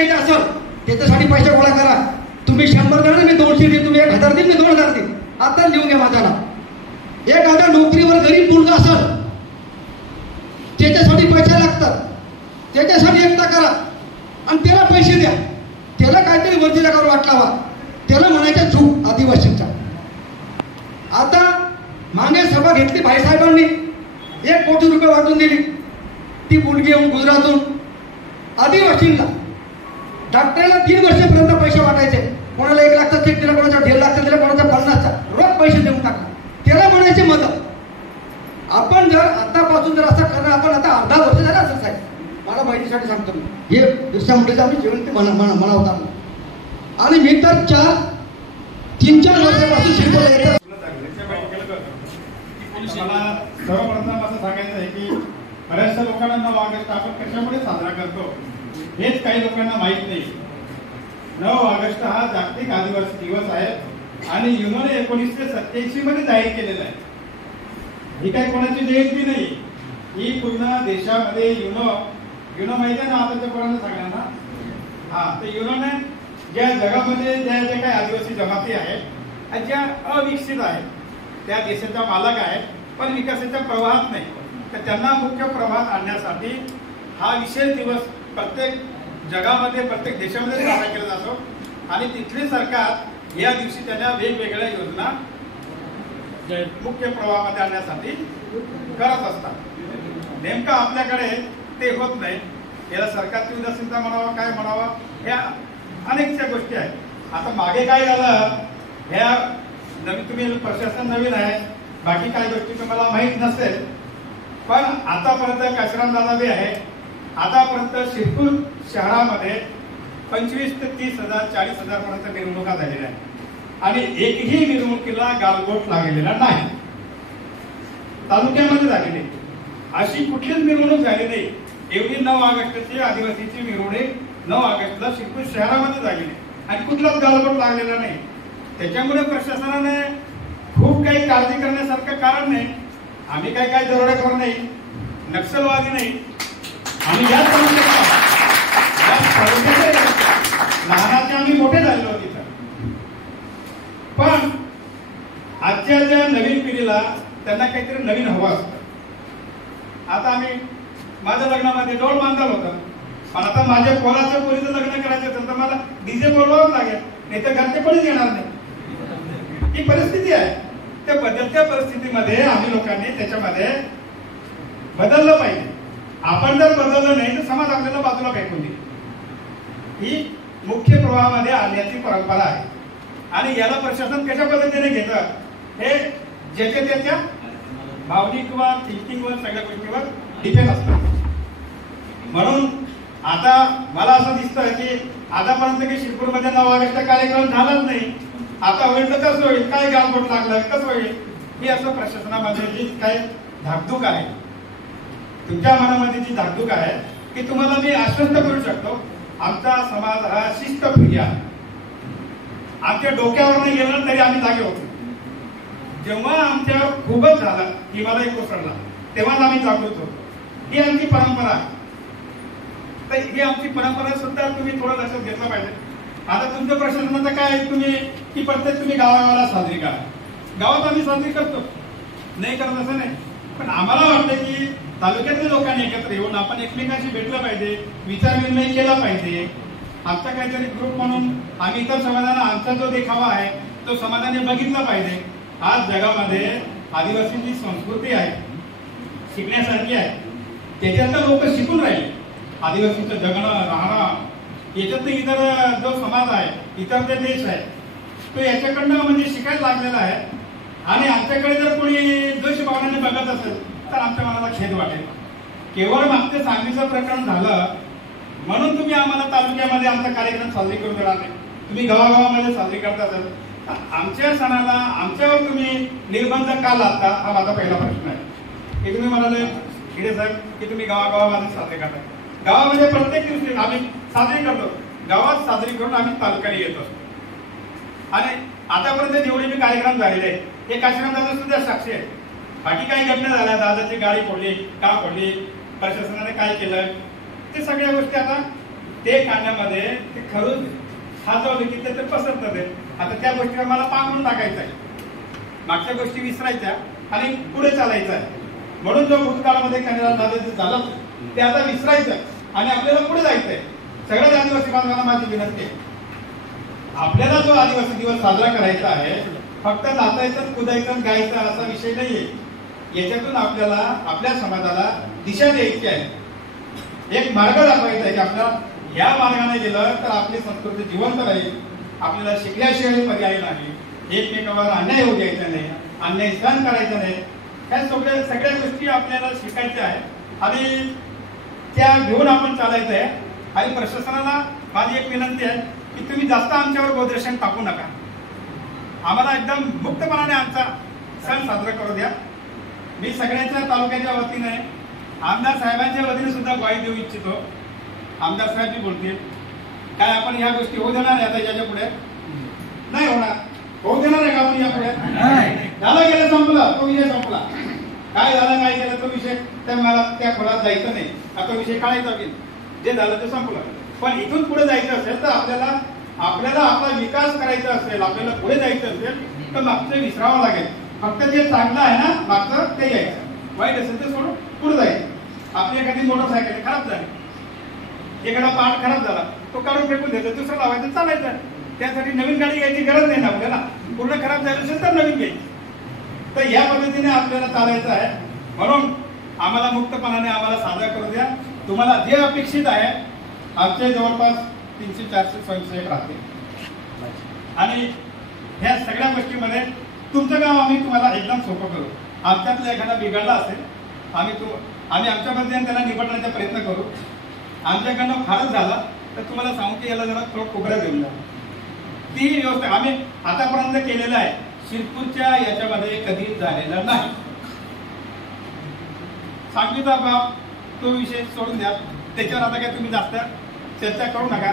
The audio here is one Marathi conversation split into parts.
यायचं असेल त्याच्यासाठी पैसे गोळा करा. तुम्ही 100 देणार, मी 200 देईन, तुम्ही 1000 देईन, मी 2000 देईन. आता लिहून घ्या माझ्या नाव. एखाद्या नोकरीवर गरीब मुलगा असेल त्याच्यासाठी पैसे लागतात, त्याच्यासाठी एकटा करा आणि त्याला पैसे द्या. त्याला काहीतरी वरतीला करून वाटलावा, त्याला म्हणायचं चूक आदिवासींचा. आता मागे सभा घेतली भाईसाहेबांनी, 1 कोटी रुपये वाटून दिली. ती मुलगी येऊन गुजरातून आदिवासींना डॉक्टरला 3 वर्षापर्यंत पैसे वाटायचे. कोणाला 1 लाखचा चेक दिला, कोणाचा 1.5 लाखचा दिला, कोणाचा 50चा रोख पैसे देऊन टाकला. त्याला म्हणायची मदत. आपण जर आतापासून जर असं करणं, आपण आता अर्धा वर्ष झाला असं साहेब, मला माहितीसाठी सांगतो मी, हे बिरसा मुंडेचं आम्ही जेवण ते म्हणावता. आणि मी तर 3-4 वर्षापासून शिकवलं येतं. मला सर्वप्रथम असं सांगायचं आहे की बऱ्याचशा लोकांना 9 ऑगस्ट आपण कशामुळे साजरा करतो हेच काही लोकांना माहीत नाही. 9 ऑगस्ट हा जागतिक आदिवासी दिवस आहे आणि युनोने 1987 मध्ये जाहीर केलेला आहे. ही काही कोणाची जयंती नाही, ही पूर्ण देशामध्ये युनो माहिती आहे ना आता पर्यंत सगळ्यांना. तर युनोने ज्या जगामध्ये ज्या काही आदिवासी जमाती आहेत, ज्या अविकसित आहेत, त्या देशाच्या मालक आहेत पण विकासाच्या प्रवाहात नाही, तर त्यांना मुख्य प्रवाहात आणण्यासाठी हा विशेष दिवस प्रत्येक जगामध्ये प्रत्येक देशामध्ये साजरा केला जातो. आणि तिथले सरकार या दिवशी त्यांना वेगवेगळ्या योजना मुख्य प्रवाहामध्ये आणण्यासाठी करत असतात. नेमकं आपल्याकडे ते होत नाही. याला सरकारची उदासीनता म्हणावा काय म्हणावा, ह्या अनेकशा गोष्टी आहेत. आता मागे काय झालं, ह्या नवीन तुम्ही प्रशासन नवीन आहे, बाकी काही गोष्टी तुम्हाला माहीत नसेल, पण आतापर्यंत काशीराम दादा बी आहे, आतापर्यंत शिरपूर शहरामध्ये 25 ते 30,000 40,000 पर्यंत मिरवणुका झालेल्या आहेत आणि एकही मिरवणुकीला गालबोट लागलेला नाही. तालुक्यामध्ये झालेली अशी कुठलीच मिरवणूक झाली नाही. एवढी 9 ऑगस्टची आदिवासीची मिरवणूक 9 ऑगस्टला शिरपूर शहरामध्ये झालेली आणि कुठलाच गालबोट लागलेला नाही. त्याच्यामुळे प्रशासनाने खूप काही काळजी करण्यासारखं कारण नाही. आम्ही काही दरोडेखोर नाही, नक्षलवादी नाही. आम्ही लहानाचे आम्ही मोठे झालेलो तिथं. पण आजच्या ज्या नवीन पिढीला त्यांना काहीतरी नवीन हवं असतं. आता आम्ही माझ्या लग्नामध्ये डोळ बांधलं होतं, पण आता माझ्या पोराच्या पोरीचं लग्न करायचं असेल तर मला डीजे बोलवावं लागेल, नाही तर घरचे कोणीच येणार नाही. ही परिस्थिती आहे. त्या बदलत्या परिस्थितीमध्ये आम्ही लोकांनी त्याच्यामध्ये बदललं पाहिजे. आपण जर बदललं नाही तर समाज आपल्याला बाजूला फेकून देईल. ही मुख्य प्रवाहामध्ये आणण्याची परंपरा आहे आणि याला प्रशासन कशा पद्धतीने घेतं हे ज्याच्या त्याच्या भावनिक किंवा थिंकिंगवर सगळ्या गोष्टीवर डिपेंड असतं. म्हणून आता मला असं दिसतं की आतापर्यंत की शिरपूरमध्ये 9 ऑगस्टचा कार्यक्रम झालाच नाही. आता होईल तर कसं होईल, काय गालबोट लागलं कसं होईल, ही असं प्रशासनामध्ये जी काय धाकधूक आहे, तुमच्या मनामध्ये जी धाकधूक आहे की तुम्हाला मी आश्वस्त करू शकतो, आमचा समाज हा शिस्तप्रिय आहे. आमच्या डोक्यावर नाही गेलं तरी आम्ही जागे होतो. जेव्हा आमच्यावर खूपच झालं की मला एक कोसळला तेव्हाच आम्ही जागृत होतो. ही आमची परंपरा आहे. तर ही आमची परंपरा सुद्धा तुम्ही थोडं लक्षात घेतलं पाहिजे. आता तुमच्या प्रशासनाचं काय आहे, तुम्ही ही पद्धत तुम्ही गावागावाला साजरी करा. गावात आम्ही साजरी करतो, नाही करत असं नाही, पण आम्हाला वाटतं की तालुक्यातल्या लोकांनी एकत्र येऊन आपण एकमेकांशी भेटलं पाहिजे, विचारविनिमय केला पाहिजे. आमचा काहीतरी ग्रुप म्हणून आम्ही इतर समाजाला आमचा जो देखावा आहे तो समाजाने बघितला पाहिजे. आज जगामध्ये आदिवासींची संस्कृती आहे, शिकण्यासारखी आहे. त्याच्यातलं लोक शिकून राहिले. आदिवासींचं जगणं राहणं याच्यात इतर जो समाज आहे, इतर जे देश आहे तो याच्याकडनं म्हणजे शिकायला लागलेला आहे. आणि आमच्याकडे जर कोणी द्वेष भावनाने बघत असेल तर आमच्या मनाला खेद वाटेल. केवळ मागच्या सांगलीचं प्रकरण झालं म्हणून तुम्ही आम्हाला तालुक्यामध्ये आमचा कार्यक्रम साजरी करून देणार नाही, तुम्ही गावागावामध्ये साजरी करता असाल तर आमच्या सणाला आमच्यावर तुम्ही निर्बंध का लादता, हा माझा पहिला प्रश्न आहे. हे तुम्ही म्हणाले हिरे साहेब की तुम्ही गावागावामध्ये साजरे करता. गावामध्ये प्रत्येक दिवशी आम्ही साजरी करतो, गावात साजरी करून आम्ही तालुक्याला येतो. आणि आतापर्यंत जेवढे मी कार्यक्रम झालेले आहेत हे काशीराम दादा सुद्धा साक्षी आहे. बाकी काही घटना झाल्या, दादाची गाडी फोडली का फोडली, प्रशासनाने काय केलं, ते सगळ्या गोष्टी आता ते काढण्यामध्ये ते खरून खाजवलं की ते पसरत ते. आता त्या गोष्टीवर मला पांघरून टाकायचं आहे, मागच्या गोष्टी विसरायच्या आणि पुढे चालायचं आहे. म्हणून जो भूतकाळामध्ये कन्याला झालं ते आता विसरायचं आणि आपल्याला पुढे जायचंय. सगळ्याच आदिवासी बांधवांना माझी विनंती आहे, आपल्याला जो आदिवासी दिवस साजरा करायचा आहे फक्त नाचायचं, कुदायचं, गायचं असा विषय नाहीये. याच्यातून आपल्याला आपल्या समाजाला दिशा द्यायची आहे, एक मार्ग दाखवायचा आहे की आपल्याला या मार्गाने गेलं तर आपली संस्कृती जिवंत राहील. आपल्याला शिकल्याशिवाय पर्याय नाही, एकमेकांवर अन्याय होऊ द्यायचा नाही, अन्याय सहन करायचा नाही. ह्या सगळ्या गोष्टी आपल्याला शिकायच्या आहेत आणि त्या घेऊन आपण चालायचं आहे. आणि प्रशासनाला माझी एक विनंती आहे की तुम्ही जास्त आमच्यावर बोधरेषण टाकू नका, आम्हाला एकदम मुक्तपणाने आमचा सण साजरा करू द्या. मी सगळ्यांच्या तालुक्याच्या वतीने आमदार साहेबांच्या वतीने सुद्धा ग्वाही देऊ इच्छितो. आमदार साहेब बी बोलतील, काय आपण ह्या गोष्टी होऊ देणार आहे? आता याच्या पुढे नाही होणार. होऊ देणार आहे का आपण यापुढे? झालं गेलं, संपलं, तो विषय संपला. काय झालं काय केलं तो विषय, तर मला त्या खोलात जायचं नाही, आता विषय काढायचा नाही. जे झालं ते संपलं. पण इथून पुढे जायचं असेल तर आपल्याला आपला विकास करायचा असेल, आपल्याला पुढे जायचं असेल तर मागचं विसरावं लागेल. फक्त जे चांगलं आहे ना मागचं ते यायचं, वाईट असेल ते सोडून पुढे जायचं. आपली एखादी मोटरसायकल खराब झाली, एखादा पार्ट खराब झाला, तो काढून फेकून द्यायचा, दुसरं लावायचं, चालायचं. त्यासाठी नवीन गाडी घ्यायची गरज नाही ना आपल्याला. पूर्ण खराब झाली असेल तर नवीन घ्यायची. तर या पद्धतीने आपल्याला चालायचं आहे. म्हणून आम्हाला मुक्तपणाने आम्हाला साजरा करू द्या. तुम्हाला जे अपेक्षित आहे, आमचे जवळपास 300-400 स्वयंसेवक राहतील आणि ह्या सगळ्या गोष्टीमध्ये तुमचं काम आम्ही तुम्हाला एकदम सोपं करू. आमच्यातला एखादा बिघडला असेल आम्ही आमच्या पद्धतीने त्याला निवडण्याचा प्रयत्न करू. आमच्याकडनं फारच झाला तर तुम्हाला सांगू की याला जरा थोडं कोकऱ्या देऊन द्या. ती व्यवस्था आम्ही आतापर्यंत केलेलं आहे, शिरपूरच्या याच्यामध्ये कधी झालेलं नाही. सांगलीचा बाब तो विषय सोडून द्या, त्याच्यावर आता काय तुम्ही जास्त चर्चा करू नका.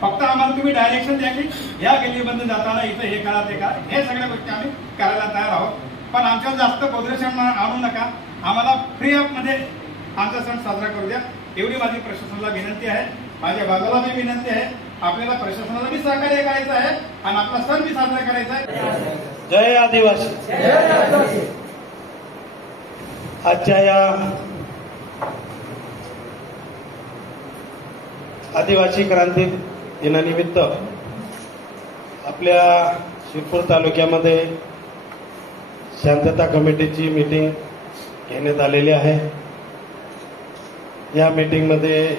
फक्त आम्हाला तुम्ही डायरेक्शन द्या की या गल्लीबंद जाताना इथं हे करा ते करा, हे सगळ्या गोष्टी आम्ही करायला तयार आहोत. पण आमच्यावर जास्त बोधरेषण आणू नका, आम्हाला फ्री ऑफ मध्ये आमचा सण साजरा करू द्या, एवढी माझी प्रशासनाला विनंती आहे. माझ्या बाजूला मी विनंती आहे, आपल्याला प्रशासनाला बी सहकार्य करायचं आहे आणि आपला सण बी साजरा करायचा आहे. जय आदिवासी. आजच्या या आदिवासी क्रांती दिनानिमित्त आपल्या शिरपूर तालुक्यामध्ये शांतता कमिटीची मीटिंग घेण्यात आलेली आहे. या मीटिंगमध्ये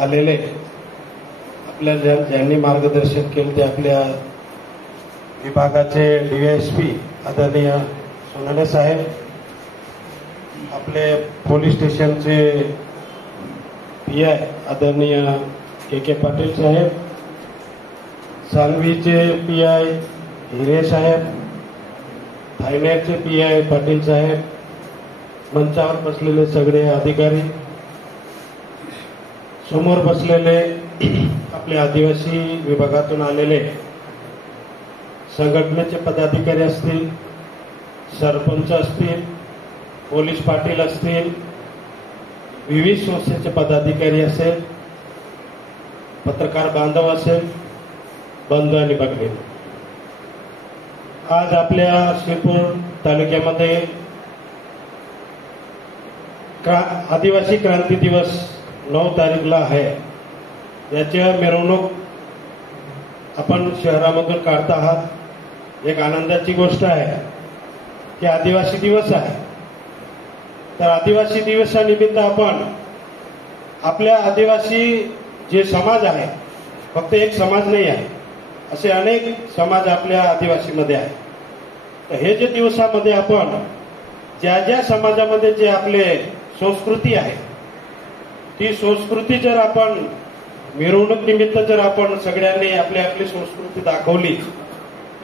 आलेले आपल्याला ज्यांनी मार्गदर्शन केले ते आपल्या विभागाचे DSP आदरणीय सोनाले साहेब, आपले पोलीस स्टेशनचे PI आदरणीय KK पाटील साहेब, सांगवीचे PI हिरे साहेब, थायलंडचे PI पाटील साहेब, मंचावर बसलेले सगळे अधिकारी, समोर बसलेले आपले आदिवासी विभागातून आलेले संघटनेचे पदाधिकारी असतील, सरपंच असतील, पोलीस पाटील असतील, विविध संस्थेचे पदाधिकारी असेल, पत्रकार बांधव असेल, बंधू आणि भगिनी, आज आपल्या शिरपूर तालुक्यामध्ये आदिवासी क्रांती दिवस 9 तारीखला आहे. याच्या मिरवणूक आपण शहरामधून काढत आहात. एक आनंदाची गोष्ट आहे की आदिवासी दिवस आहे. तर आदिवासी दिवसानिमित्त आपण आपल्या आदिवासी जे समाज आहे, फक्त एक समाज नाही आहे, असे अनेक समाज आपल्या आदिवासीमध्ये आहे. तर हे जे दिवसामध्ये आपण ज्या ज्या समाजामध्ये जे आपले संस्कृती आहे, ती संस्कृती जर आपण मिरवणूक निमित्त जर आपण सगळ्यांनी आपली आपली संस्कृती दाखवली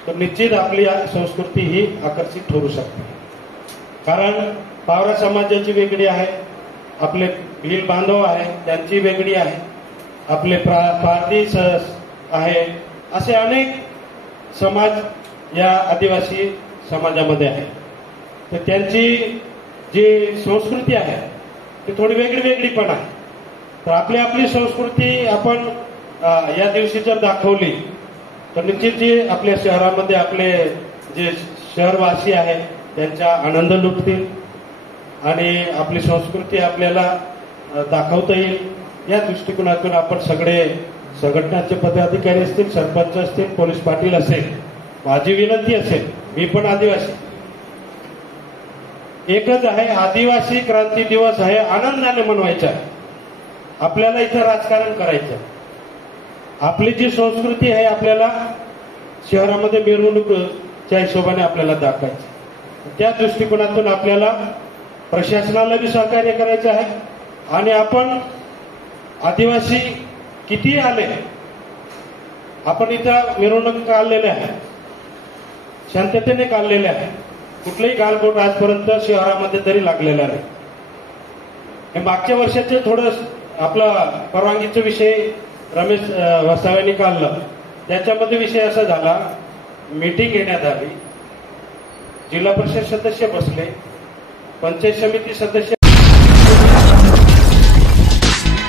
तर निश्चित आपली संस्कृती ही आकर्षित ठरू शकते. कारण पावरा समाजाची वेगळी आहे, आपले भील बांधव आहे त्यांची वेगळी आहे, आपले पारधी आहे, असे अनेक समाज या आदिवासी समाजामध्ये आहे. तर त्यांची जी संस्कृती आहे ती थोडी वेगळी वेगळी पण आहे. तर आपली आपली संस्कृती आपण या दिवशी जर दाखवली तर निश्चित जे आपल्या शहरामध्ये आपले जे शहरवासी आहेत त्यांचा आनंद लुटतील आणि आपली संस्कृती आपल्याला दाखवता येईल। या दृष्टिकोनातून आपण सगळे संघटनाचे पदाधिकारी असतील, सरपंच असतील, पोलीस पाटील असेल, माझी विनंती असेल, मी पण आदिवासी, एकच आहे, आदिवासी क्रांती दिवस आहे, आनंदाने मनवायचा आहे। आपल्याला इथं राजकारण करायचं, आपली जी संस्कृती आहे आपल्याला शहरामध्ये मिरवणुकीच्या हिशोबाने आपल्याला दाखवायची। त्या दृष्टिकोनातून आपल्याला प्रशासनाला बी सहकार्य करायचं आहे आणि आपण आदिवासी किती आले, आपण इथं मिरवणूक काढलेल्या आहे, शांततेने काढलेल्या आहे, कुठलंही गालबोट आजपर्यंत शहरामध्ये तरी लागलेला नाही। हे मागच्या वर्षाचे थोडं आपला परवानगीचा विषय रमेश वसाव्यांनी काढलं, त्याच्यामध्ये विषय असा झाला, मीटिंग घेण्यात आली, जिल्हा परिषद सदस्य बसले, पंचायत समिती सदस्य